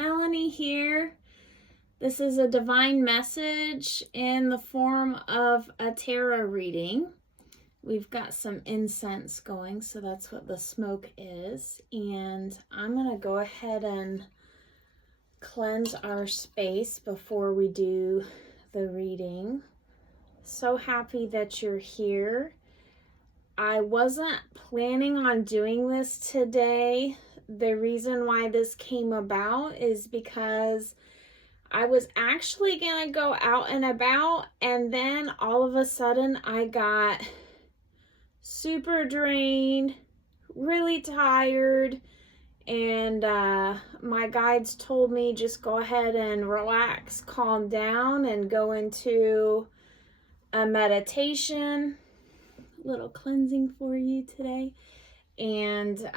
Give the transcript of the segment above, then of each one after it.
Melanie here. This is a divine message in the form of a tarot reading. We've got some incense going, so that's what the smoke is. And I'm going to go ahead and cleanse our space before we do the reading. So happy that you're here. I wasn't planning on doing this today. The reason why this came about is because I was actually going to go out and about, and then all of a sudden I got super drained, really tired, and my guides told me just go ahead and relax, calm down, and go into a meditation. Little cleansing for you today. And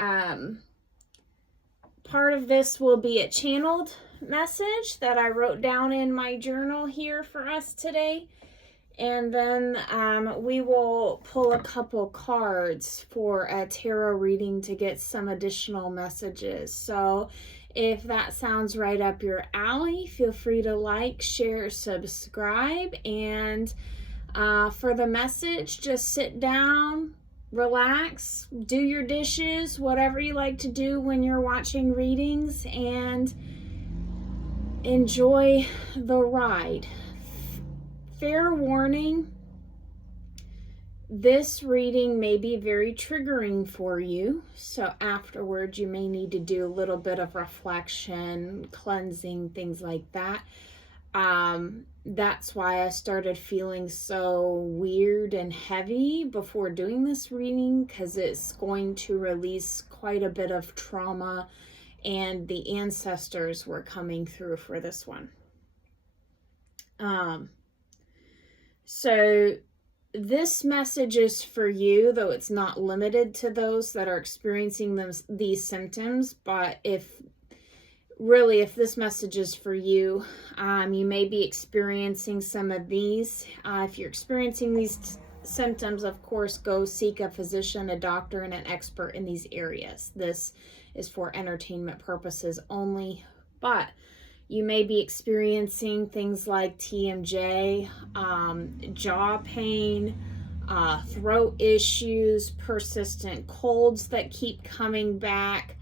part of this will be a channeled message that I wrote down in my journal here for us today. And then we will pull a couple cards for a tarot reading to get some additional messages. So if that sounds right up your alley, feel free to like, share, subscribe. And for the message, just sit down, relax, do your dishes, whatever you like to do when you're watching readings, and enjoy the ride. Fair warning, this reading may be very triggering for you, so afterwards you may need to do a little bit of reflection, cleansing, things like that. That's why I started feeling so weird and heavy before doing this reading, because it's going to release quite a bit of trauma, and the ancestors were coming through for this one. So this message is for you, though it's not limited to those that are experiencing these symptoms. But if this message is for you, you may be experiencing some of these. If you're experiencing these symptoms, of course, go seek a physician, a doctor, and an expert in these areas. This is for entertainment purposes only, but you may be experiencing things like TMJ, jaw pain, throat issues, persistent colds that keep coming back,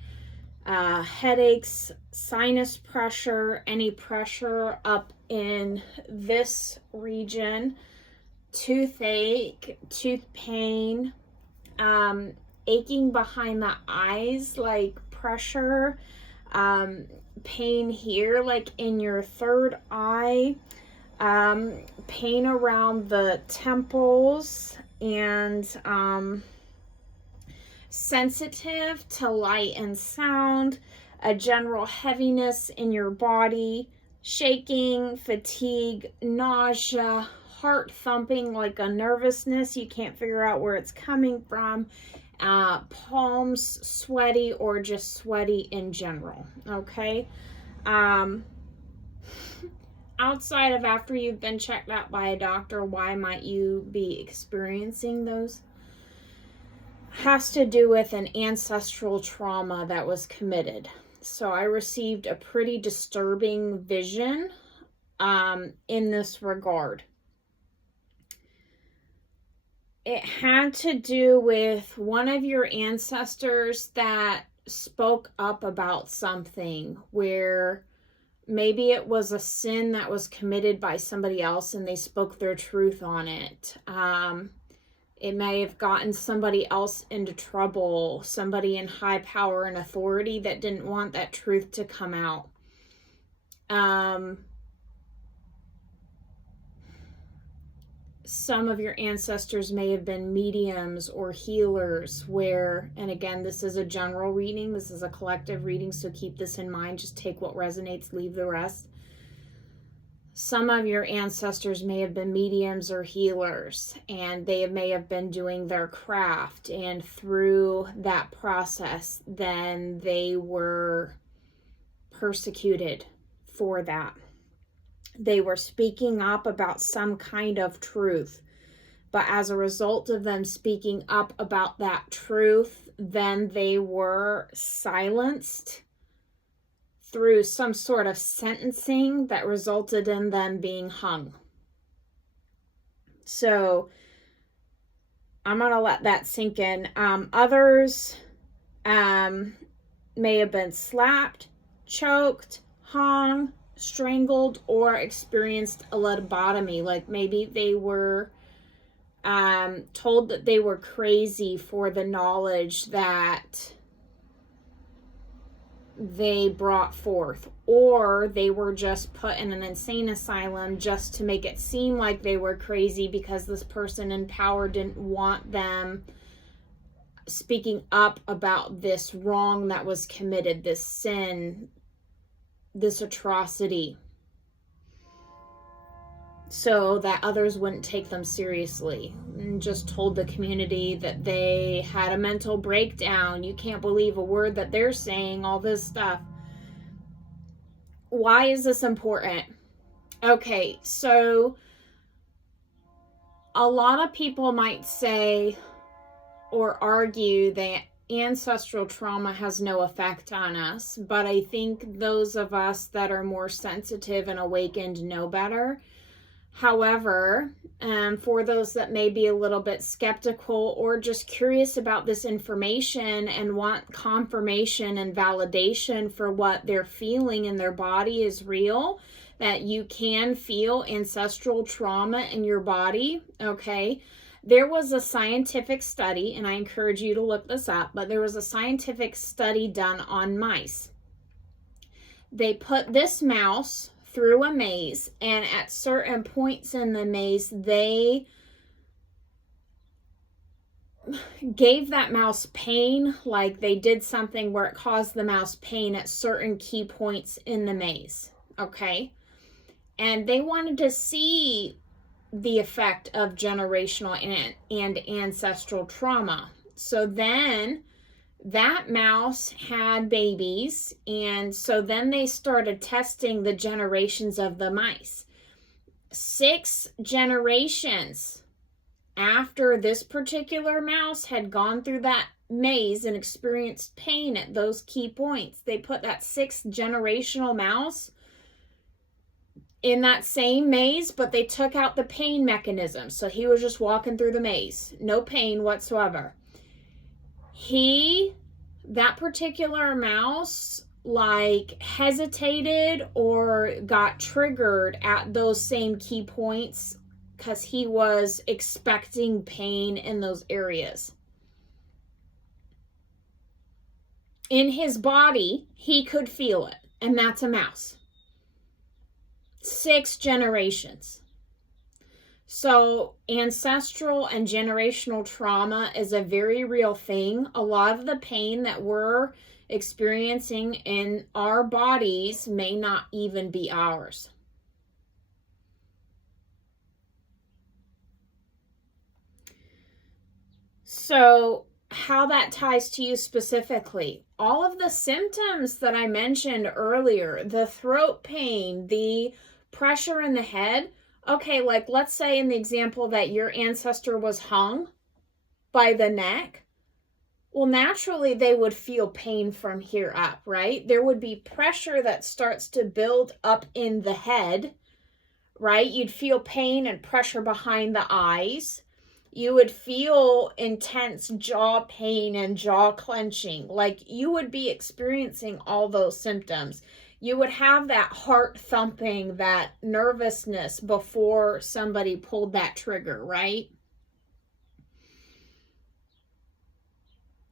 headaches, sinus pressure, any pressure up in this region, toothache, tooth pain, aching behind the eyes, like pressure, pain here, like in your third eye, pain around the temples, and sensitive to light and sound, a general heaviness in your body, shaking, fatigue, nausea, heart thumping, like a nervousness you can't figure out where it's coming from, palms sweaty, or just sweaty in general. Okay, outside of after you've been checked out by a doctor, why might you be experiencing those? Has to do with an ancestral trauma that was committed. So I received a pretty disturbing vision in this regard. It had to do with one of your ancestors that spoke up about something where maybe it was a sin that was committed by somebody else and they spoke their truth on it. It may have gotten somebody else into trouble, somebody in high power and authority that didn't want that truth to come out. Some of your ancestors may have been mediums or healers where, and again, this is a general reading, this is a collective reading, so keep this in mind. Just take what resonates, leave the rest. Some of your ancestors may have been mediums or healers, and they may have been doing their craft, and through that process, then they were persecuted for that. They were speaking up about some kind of truth, but as a result of them speaking up about that truth, then they were silenced through some sort of sentencing that resulted in them being hung. So I'm going to let that sink in. Others may have been slapped, choked, hung, strangled, or experienced a lobotomy. Like maybe they were told that they were crazy for the knowledge that they brought forth, or they were just put in an insane asylum just to make it seem like they were crazy because this person in power didn't want them speaking up about this wrong that was committed, this sin, this atrocity, so that others wouldn't take them seriously, and just told the community that they had a mental breakdown. You can't believe a word that they're saying, all this stuff. Why is this important? Okay, so a lot of people might say or argue that ancestral trauma has no effect on us, but I think those of us that are more sensitive and awakened know better. However, for those that may be a little bit skeptical or just curious about this information and want confirmation and validation for what they're feeling in their body is real, that you can feel ancestral trauma in your body, okay? There was a scientific study, and I encourage you to look this up, but there was a scientific study done on mice. They put this mouse through a maze, and at certain points in the maze, they gave that mouse pain, like they did something where it caused the mouse pain at certain key points in the maze, okay? And they wanted to see the effect of generational and ancestral trauma. So then that mouse had babies, and so then they started testing the generations of the mice. 6 generations after this particular mouse had gone through that maze and experienced pain at those key points, they put that 6th generational mouse in that same maze, but they took out the pain mechanism. So he was just walking through the maze, no pain whatsoever. That particular mouse, like, hesitated or got triggered at those same key points because he was expecting pain in those areas. In his body, he could feel it, and that's a mouse. 6 generations. So ancestral and generational trauma is a very real thing. A lot of the pain that we're experiencing in our bodies may not even be ours. So how that ties to you specifically, all of the symptoms that I mentioned earlier, the throat pain, the pressure in the head. Okay, like let's say in the example that your ancestor was hung by the neck. Well, naturally they would feel pain from here up, right? There would be pressure that starts to build up in the head, right? You'd feel pain and pressure behind the eyes. You would feel intense jaw pain and jaw clenching. Like you would be experiencing all those symptoms. You would have that heart thumping, that nervousness before somebody pulled that trigger, right?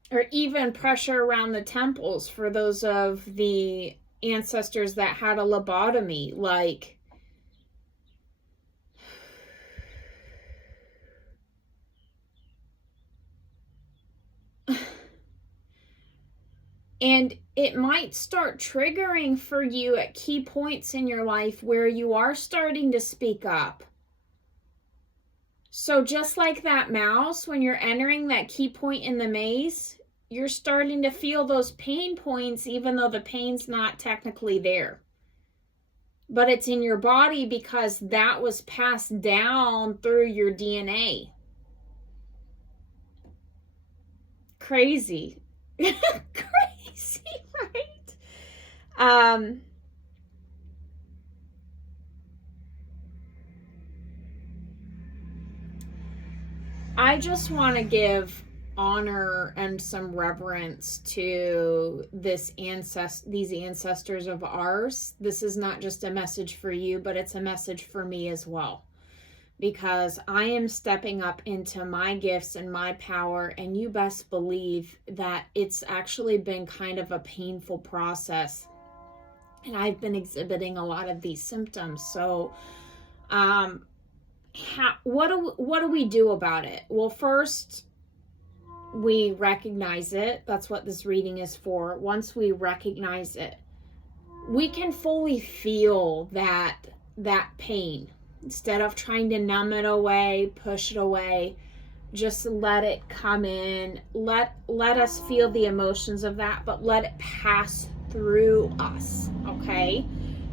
Or even pressure around the temples for those of the ancestors that had a lobotomy, like and it might start triggering for you at key points in your life where you are starting to speak up. So just like that mouse, when you're entering that key point in the maze, you're starting to feel those pain points even though the pain's not technically there. But it's in your body because that was passed down through your DNA. Crazy. Crazy, right? I just want to give honor and some reverence to these ancestors of ours. This is not just a message for you, but it's a message for me as well, because I am stepping up into my gifts and my power, and you best believe that it's actually been kind of a painful process, and I've been exhibiting a lot of these symptoms. So what do we do about it? Well, first, we recognize it. That's what this reading is for. Once we recognize it, we can fully feel that pain. Instead of trying to numb it away, push it away, just let it come in. Let us feel the emotions of that, but let it pass through us, okay?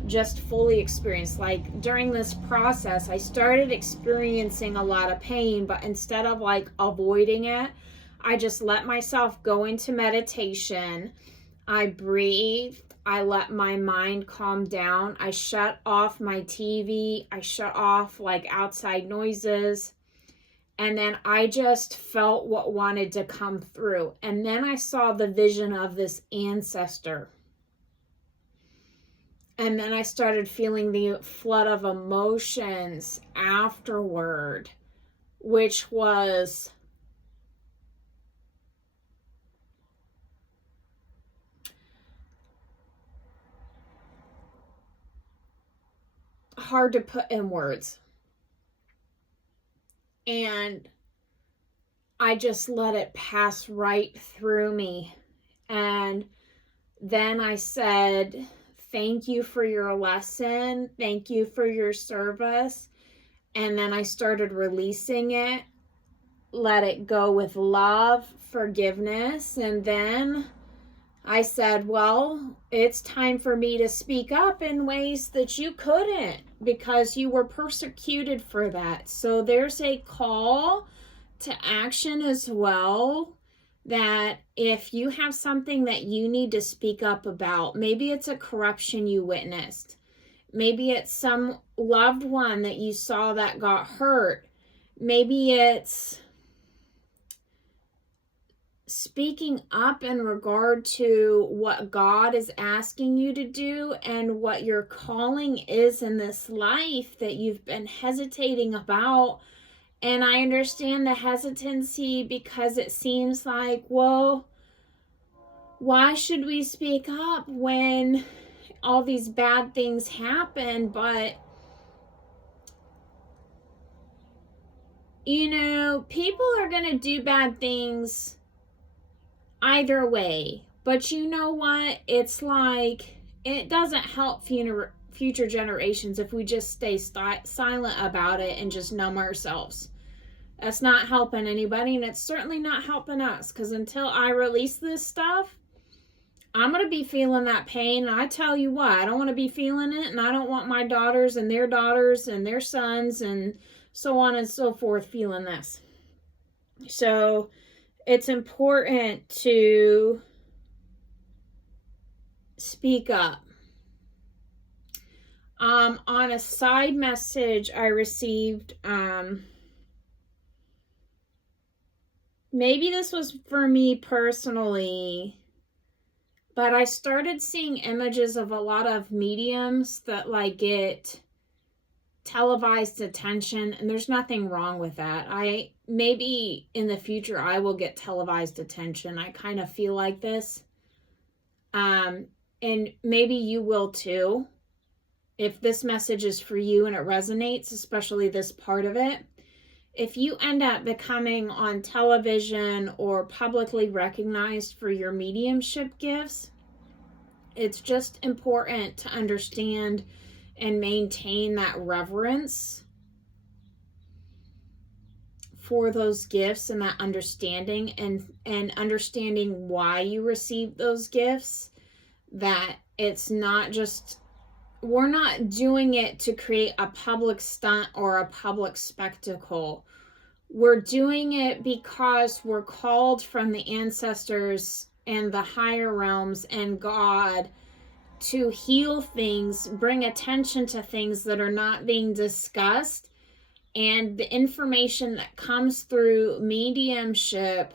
Just fully experience. Like during this process, I started experiencing a lot of pain, but instead of like avoiding it, I just let myself go into meditation. I breathed. I let my mind calm down. I shut off my TV. I shut off like outside noises. And then I just felt what wanted to come through. And then I saw the vision of this ancestor. And then I started feeling the flood of emotions afterward, which was hard to put in words. And I just let it pass right through me. And then I said, thank you for your lesson. Thank you for your service. And then I started releasing it, let it go with love, forgiveness. And then I said, well, it's time for me to speak up in ways that you couldn't because you were persecuted for that. So there's a call to action as well, that if you have something that you need to speak up about, maybe it's a corruption you witnessed. Maybe it's some loved one that you saw that got hurt. Maybe it's speaking up in regard to what God is asking you to do and what your calling is in this life that you've been hesitating about. And I understand the hesitancy because it seems like, well, why should we speak up when all these bad things happen? But you know, people are going to do bad things either way. But you know what? It's like, it doesn't help future generations if we just stay silent about it and just numb ourselves. That's not helping anybody, and it's certainly not helping us, because until I release this stuff, I'm going to be feeling that pain. And I tell you what, I don't want to be feeling it, and I don't want my daughters and their sons and so on and so forth feeling this. So it's important to speak up. On a side message I received, maybe this was for me personally, but I started seeing images of a lot of mediums that like get televised attention, and there's nothing wrong with that. Maybe in the future I will get televised attention. I kind of feel like this. And maybe you will too. If this message is for you and it resonates, especially this part of it, if you end up becoming on television or publicly recognized for your mediumship gifts, it's just important to understand and maintain that reverence for those gifts and that understanding, and understanding why you received those gifts. That it's not just, we're not doing it to create a public stunt or a public spectacle. We're doing it because we're called from the ancestors and the higher realms and God to heal things, bring attention to things that are not being discussed. And the information that comes through mediumship,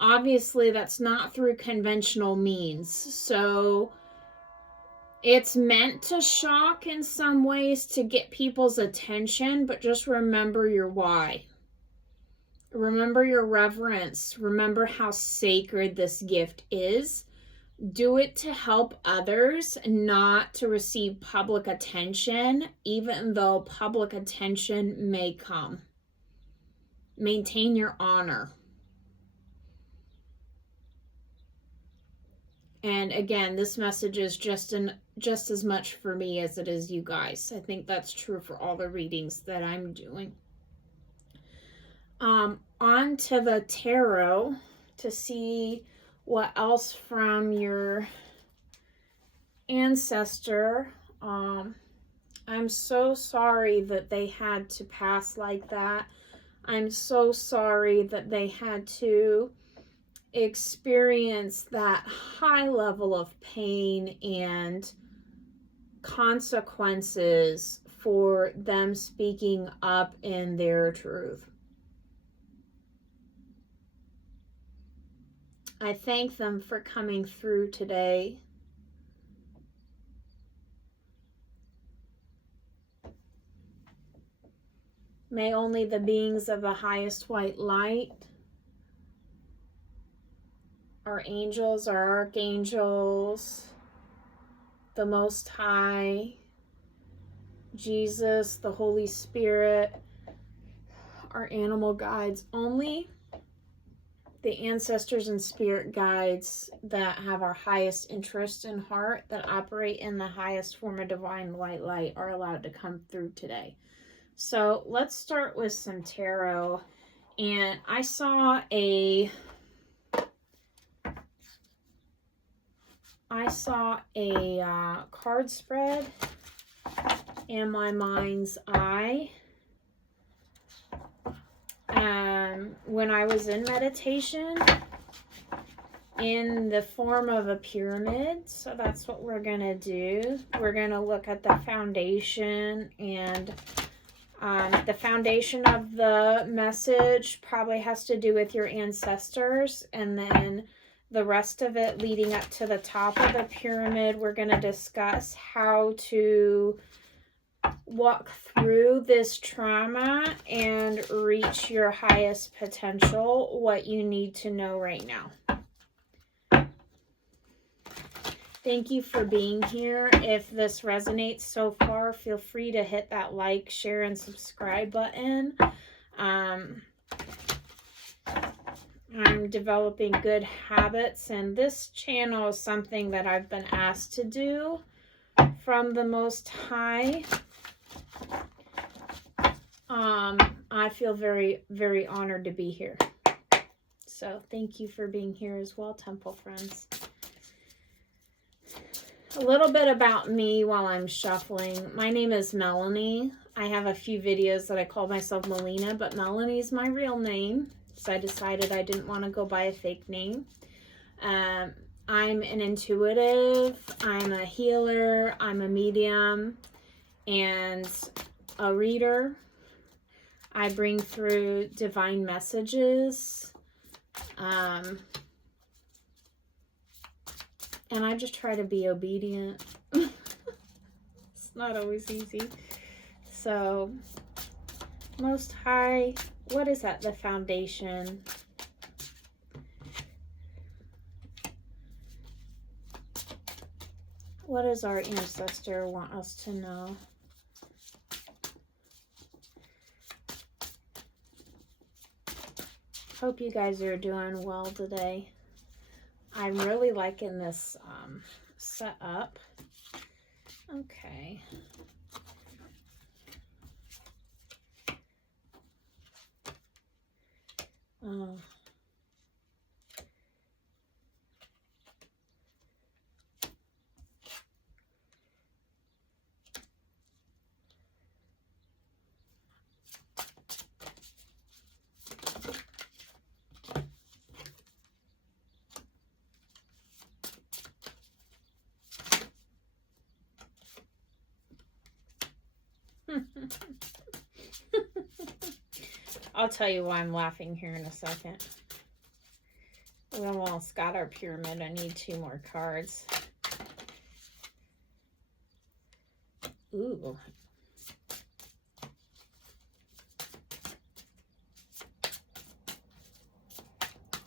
obviously that's not through conventional means. So it's meant to shock in some ways to get people's attention, but just remember your why. Remember your reverence. Remember how sacred this gift is. Do it to help others, not to receive public attention, even though public attention may come. Maintain your honor. And again, this message is just as much for me as it is you guys. I think that's true for all the readings that I'm doing. On to the tarot to see what else from your ancestor. I'm so sorry that they had to pass like that. I'm so sorry that they had to experience that high level of pain and consequences for them speaking up in their truth. I thank them for coming through today. May only the beings of the highest white light, our angels, our archangels, the Most High, Jesus, the Holy Spirit, our animal guides, only the ancestors and spirit guides that have our highest interest in heart, that operate in the highest form of divine white light, are allowed to come through today. So let's start with some tarot. And I saw a card spread in my mind's eye when I was in meditation, in the form of a pyramid. So that's what we're going to do. We're going to look at the foundation, and the foundation of the message probably has to do with your ancestors, and then the rest of it leading up to the top of the pyramid, we're going to discuss how to walk through this trauma and reach your highest potential, what you need to know right now. Thank you for being here. If this resonates so far, feel free to hit that like, share, and subscribe button. I'm developing good habits, and this channel is something that I've been asked to do from the Most High. I feel very, very honored to be here. So thank you for being here as well, Temple friends. A little bit about me while I'm shuffling. My name is Melanie. I have a few videos that I call myself Melina, but Melanie is my real name. So I decided I didn't want to go by a fake name. I'm an intuitive, I'm a healer, I'm a medium, and a reader. I bring through divine messages. And I just try to be obedient. It's not always easy. So, Most High, what is at the foundation? What does our ancestor want us to know? Hope you guys are doing well today. I'm really liking this setup. Okay. Oh. I'll tell you why I'm laughing here in a second. We almost got our pyramid. I need 2 more cards. Ooh.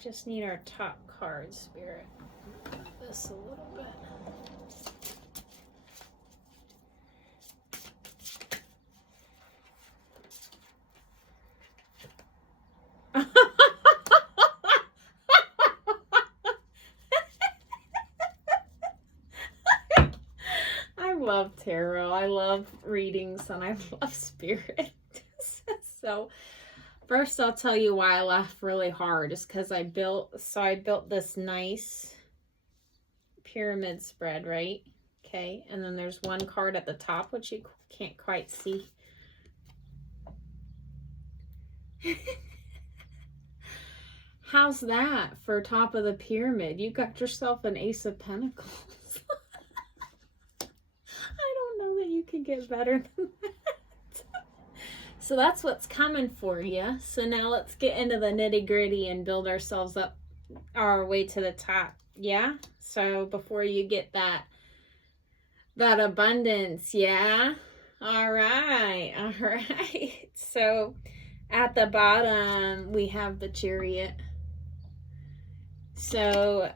Just need our top card, Spirit. Move this a little bit. I love tarot. I love readings and I love spirit. So first I'll tell you why I laugh really hard is because I built this nice pyramid spread, right? Okay, and then there's one card at the top which you can't quite see. How's that for top of the pyramid? You got yourself an Ace of Pentacles. I don't know that you can get better than that. So that's what's coming for you. So now let's get into the nitty-gritty and build ourselves up our way to the top. Yeah? So before you get that abundance, yeah? All right. So at the bottom, we have the Chariot. So,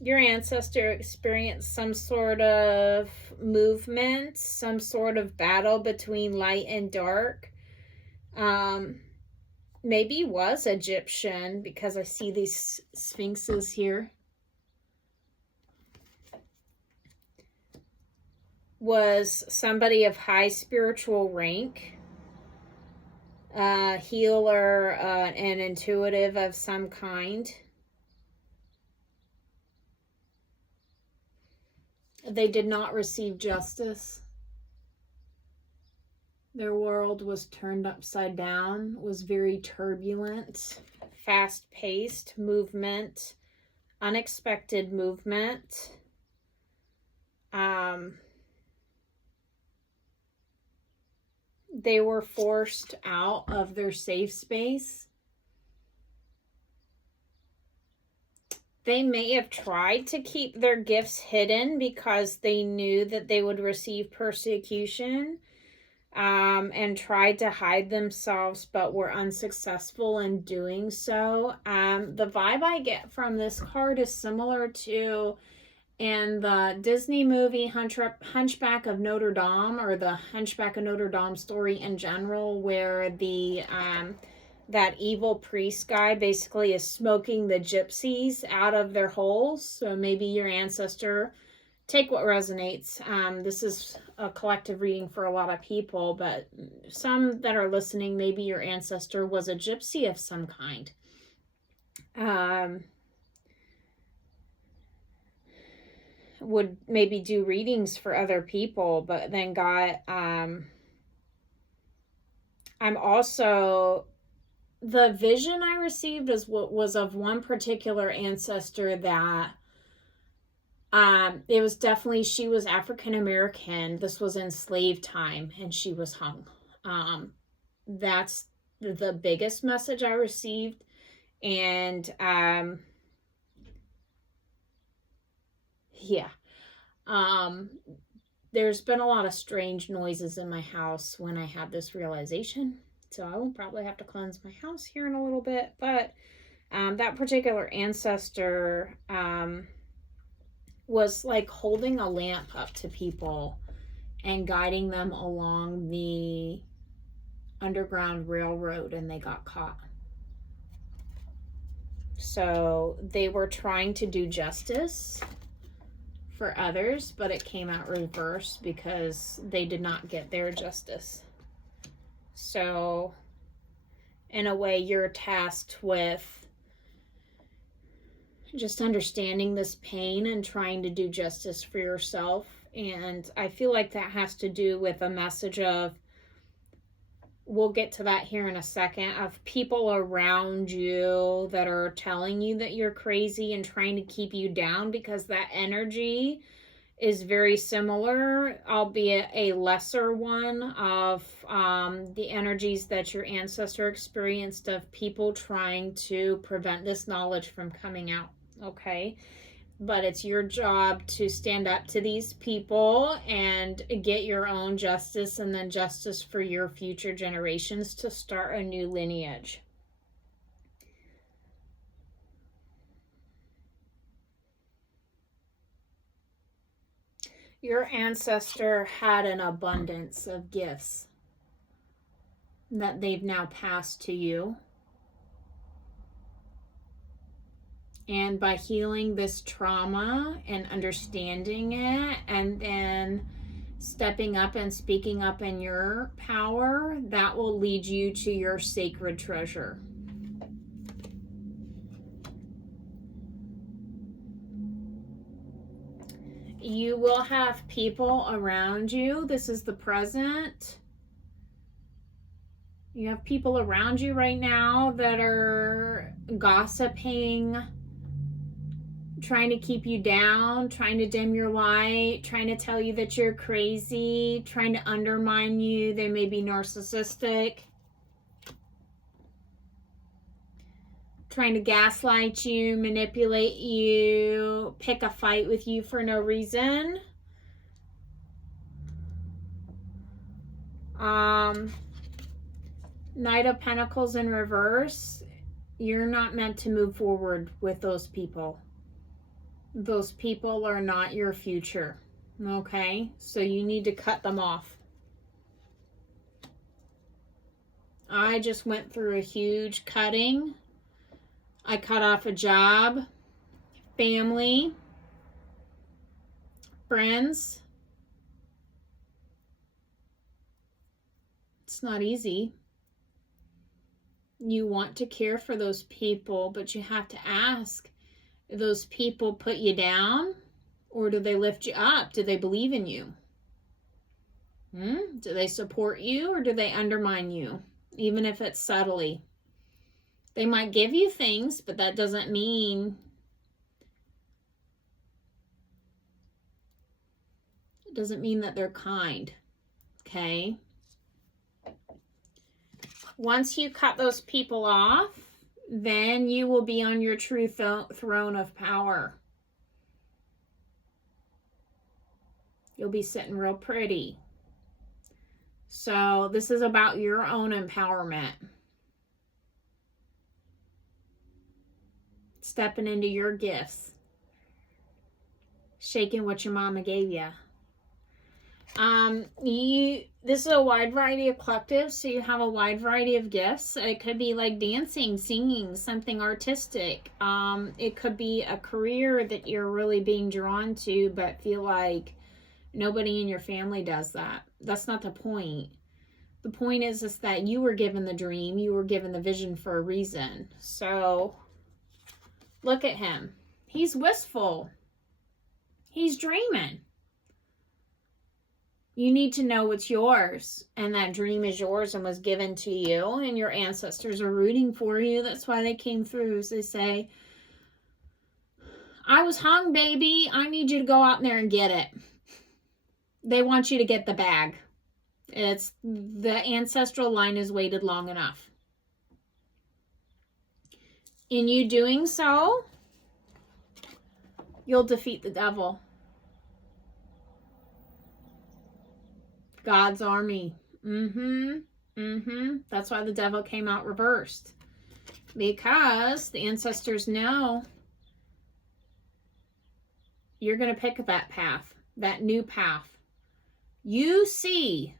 your ancestor experienced some sort of movement, some sort of battle between light and dark. Maybe was Egyptian because I see these sphinxes here. Was somebody of high spiritual rank. Healer, and intuitive of some kind. They did not receive justice. Their world was turned upside down, was very turbulent, fast-paced movement, unexpected movement. They were forced out of their safe space. They may have tried to keep their gifts hidden because they knew that they would receive persecution, and tried to hide themselves, but were unsuccessful in doing so. The vibe I get from this card is similar to in the Disney movie Hunchback of Notre Dame, or the Hunchback of Notre Dame story in general, where the that evil priest guy basically is smoking the gypsies out of their holes. So maybe your ancestor, take what resonates. This is a collective reading for a lot of people, but some that are listening, maybe your ancestor was a gypsy of some kind. Would maybe do readings for other people, but then got, I'm also, the vision I received was of one particular ancestor that, it was definitely, she was African American. This was in slave time and she was hung. That's the biggest message I received. And, yeah. There's been a lot of strange noises in my house when I had this realization. So I will probably have to cleanse my house here in a little bit. But that particular ancestor was like holding a lamp up to people and guiding them along the Underground Railroad, and they got caught. So they were trying to do justice for others, but it came out reverse because they did not get their justice. So in a way, you're tasked with just understanding this pain and trying to do justice for yourself. And I feel like that has to do with a message of, we'll get to that here in a second, of people around you that are telling you that you're crazy and trying to keep you down, because that energy is very similar, albeit a lesser one, of the energies that your ancestor experienced of people trying to prevent this knowledge from coming out. Okay? But it's your job to stand up to these people and get your own justice, and then justice for your future generations to start a new lineage. Your ancestor had an abundance of gifts that they've now passed to you. And by healing this trauma and understanding it, and then stepping up and speaking up in your power, that will lead you to your sacred treasure. You will have people around you. This is the present. You have people around you right now that are gossiping, trying to keep you down, trying to dim your light, trying to tell you that you're crazy, trying to undermine you. They may be narcissistic, trying to gaslight you, manipulate you, pick a fight with you for no reason. Knight of Pentacles in reverse. You're not meant to move forward with those people. Those people are not your future. Okay? So you need to cut them off. I just went through a huge cutting. I cut off a job, family, friends. It's not easy. You want to care for those people, but you have to ask, do those people put you down, or do they lift you up? Do they believe in you? Do they support you, or do they undermine you, even if it's subtly? They might give you things, but that doesn't mean that they're kind. Okay? Once you cut those people off, then you will be on your true throne of power. You'll be sitting real pretty. So this is about your own empowerment. Stepping into your gifts. Shaking what your mama gave you. This is a wide variety of collectives, so you have a wide variety of gifts. It could be like dancing, singing, something artistic. It could be a career that you're really being drawn to, but feel like nobody in your family does that. That's not the point. The point is that you were given the dream, you were given the vision for a reason. So look at him. He's wistful. He's dreaming. You need to know what's yours, and that dream is yours and was given to you, and your ancestors are rooting for you. That's why they came through. So they say, I was hung, baby. I need you to go out there and get it. They want you to get the bag. It's the ancestral line is waited long enough. In you doing so, you'll defeat the devil. God's army. That's why the devil came out reversed. Because the ancestors know you're going to pick that path, that new path. You see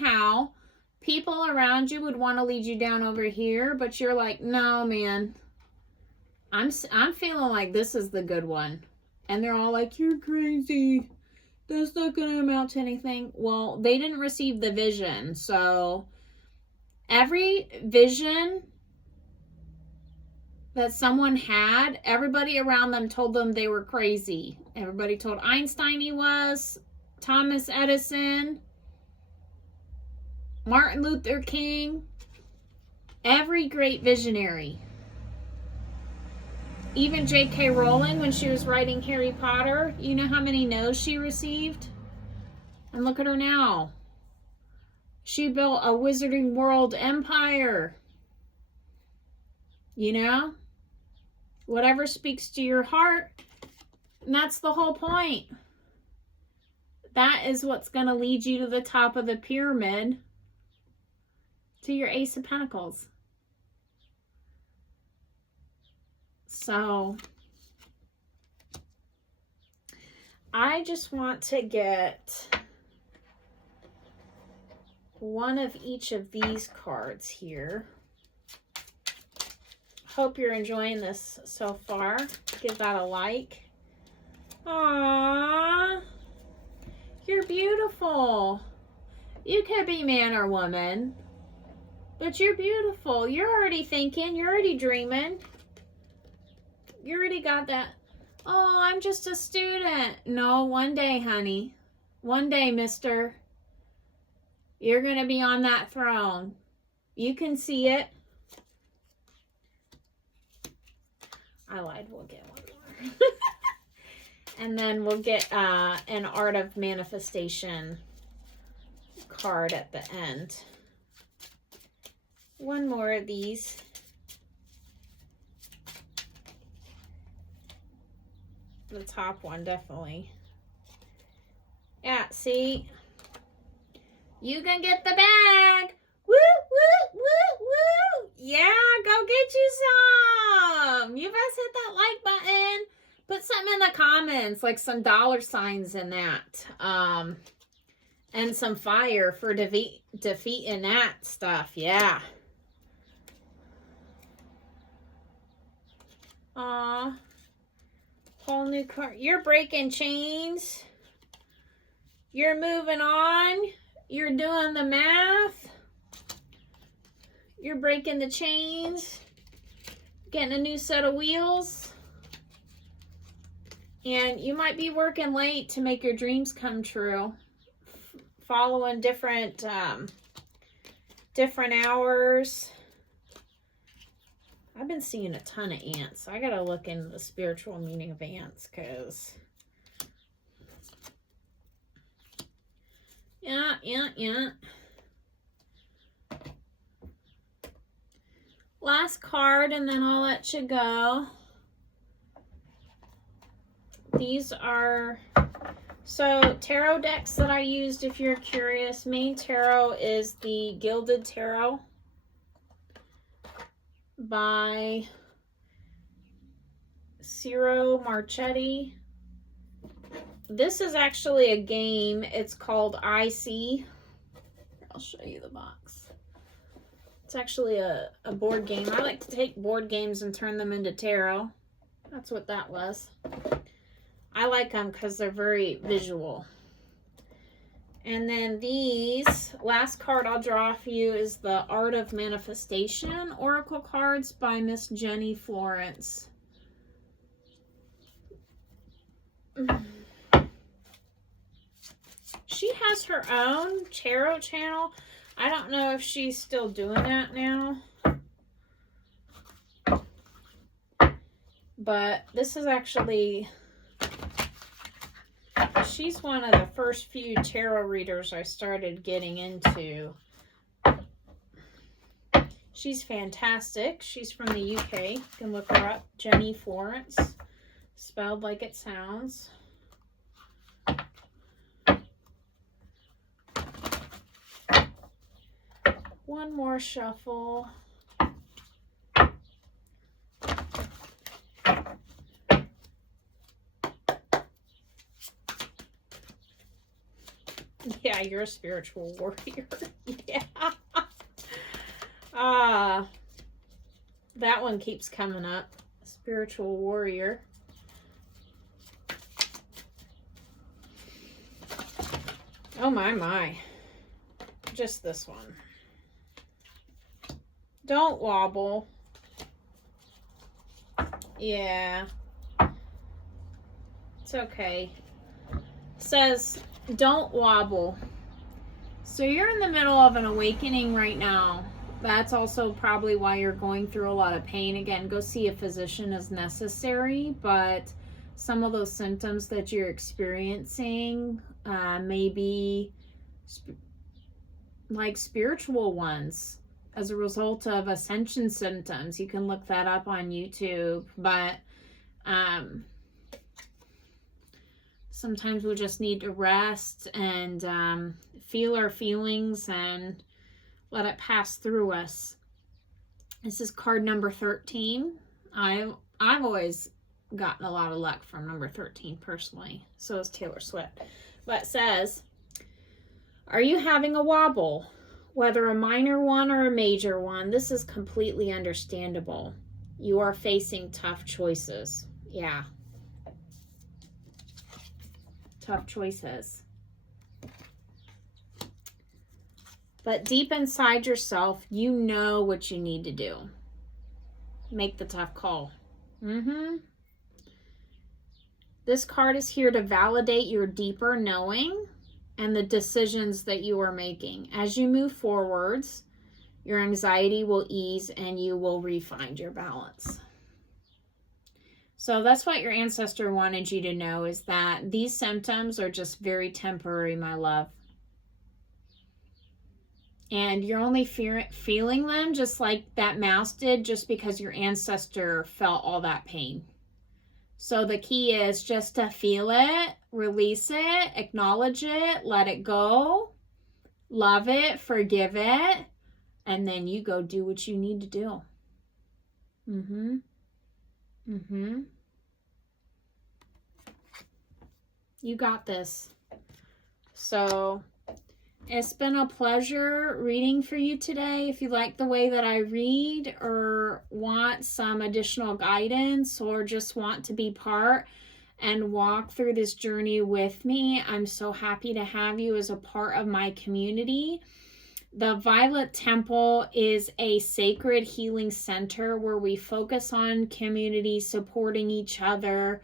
how people around you would want to lead you down over here, but you're like, no, man, I'm feeling like this is the good one. And they're all like, you're crazy. That's not going to amount to anything. Well, they didn't receive the vision. So every vision that someone had, everybody around them told them they were crazy. Everybody told Einstein he was, Thomas Edison, Martin Luther King, every great visionary. Even J.K. Rowling, when she was writing Harry Potter, you know how many no's she received? And look at her now. She built a Wizarding World empire. You know? Whatever speaks to your heart. And that's the whole point. That is what's going to lead you to the top of the pyramid. To your Ace of Pentacles. So, I just want to get one of each of these cards here. Hope you're enjoying this so far. Give that a like. Aww. You're beautiful. You could be man or woman, but you're beautiful. You're already thinking. You're already dreaming. You already got that. Oh, I'm just a student. No, one day, honey. One day, mister. You're going to be on that throne. You can see it. I lied. We'll get one more. And then we'll get an Art of Manifestation card at the end. One more of these. The top one, definitely. Yeah, see? You can get the bag. Woo, woo, woo, woo. Yeah, go get you some. You best hit that like button. Put something in the comments, like some $signs in that. And some fire for defeating that stuff. Yeah. Aw. Whole new card. You're breaking chains. You're moving on. You're doing the math. You're breaking the chains. Getting a new set of wheels. And you might be working late to make your dreams come true. Following different hours. I've been seeing a ton of ants. I gotta look into the spiritual meaning of ants, because yeah. Last card, and then I'll let you go. These are tarot decks that I used, if you're curious. Main Tarot is the Gilded Tarot by Ciro Marchetti. This is actually a game. It's called IC. I'll show you the box. It's actually a board game. I like to take board games and turn them into tarot. That's what that was. I like them because they're very visual. And then these, last card I'll draw for you is the Art of Manifestation Oracle cards by Miss Jenny Florence. She has her own tarot channel. I don't know if she's still doing that now. But this is actually... she's one of the first few tarot readers I started getting into. She's fantastic. She's from the UK. You can look her up. Jenny Florence. Spelled like it sounds. One more shuffle. Yeah, you're a spiritual warrior. Yeah. That one keeps coming up. Spiritual warrior. Oh my. Just this one. Don't wobble. Yeah. It's okay. It says, don't wobble. So you're in the middle of an awakening right now. That's also probably why you're going through a lot of pain. Again, go see a physician as necessary, but some of those symptoms that you're experiencing may be like spiritual ones as a result of ascension symptoms. You can look that up on YouTube, but sometimes we just need to rest and feel our feelings and let it pass through us. This is card number 13. I've always gotten a lot of luck from number 13 personally. So is Taylor Swift. But it says, are you having a wobble? Whether a minor one or a major one, this is completely understandable. You are facing tough choices. Yeah. Tough choices. But deep inside yourself, you know what you need to do. Make the tough call. This card is here to validate your deeper knowing and the decisions that you are making. As you move forwards, your anxiety will ease and you will re-find your balance. So that's what your ancestor wanted you to know, is that these symptoms are just very temporary, my love. And you're only feeling them just like that mouse did, just because your ancestor felt all that pain. So the key is just to feel it, release it, acknowledge it, let it go, love it, forgive it, and then you go do what you need to do. You got this. So it's been a pleasure reading for you today. If you like the way that I read or want some additional guidance or just want to be part and walk through this journey with me, I'm so happy to have you as a part of my community. The Violet Temple is a sacred healing center where we focus on community, supporting each other,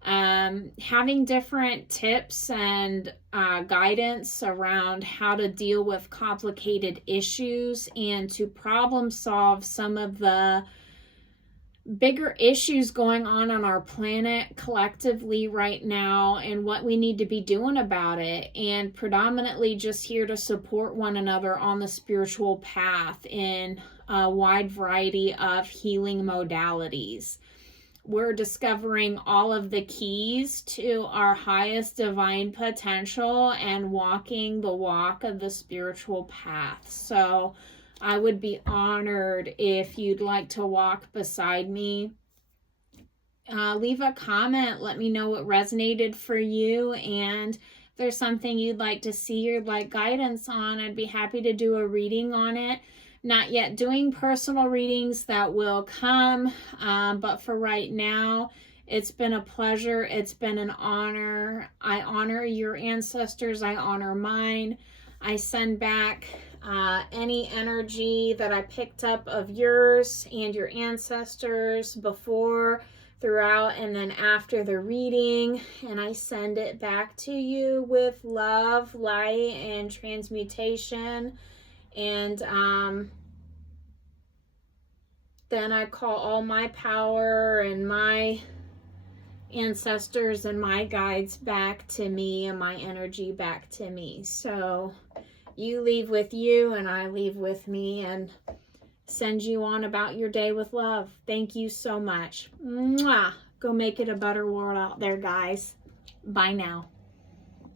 having different tips and guidance around how to deal with complicated issues and to problem solve some of the bigger issues going on our planet collectively right now and what we need to be doing about it, and predominantly just here to support one another on the spiritual path in a wide variety of healing modalities. We're discovering all of the keys to our highest divine potential and walking the walk of the spiritual path. So I would be honored if you'd like to walk beside me. Leave a comment. Let me know what resonated for you. And if there's something you'd like to see or like guidance on, I'd be happy to do a reading on it. Not yet doing personal readings, that will come, but for right now, it's been a pleasure. It's been an honor. I honor your ancestors. I honor mine. I send back any energy that I picked up of yours and your ancestors before, throughout, and then after the reading, and I send it back to you with love, light, and transmutation. And then I call all my power and my ancestors and my guides back to me and my energy back to me. So you leave with you and I leave with me and send you on about your day with love. Thank you so much. Mwah! Go make it a better world out there, guys. Bye now.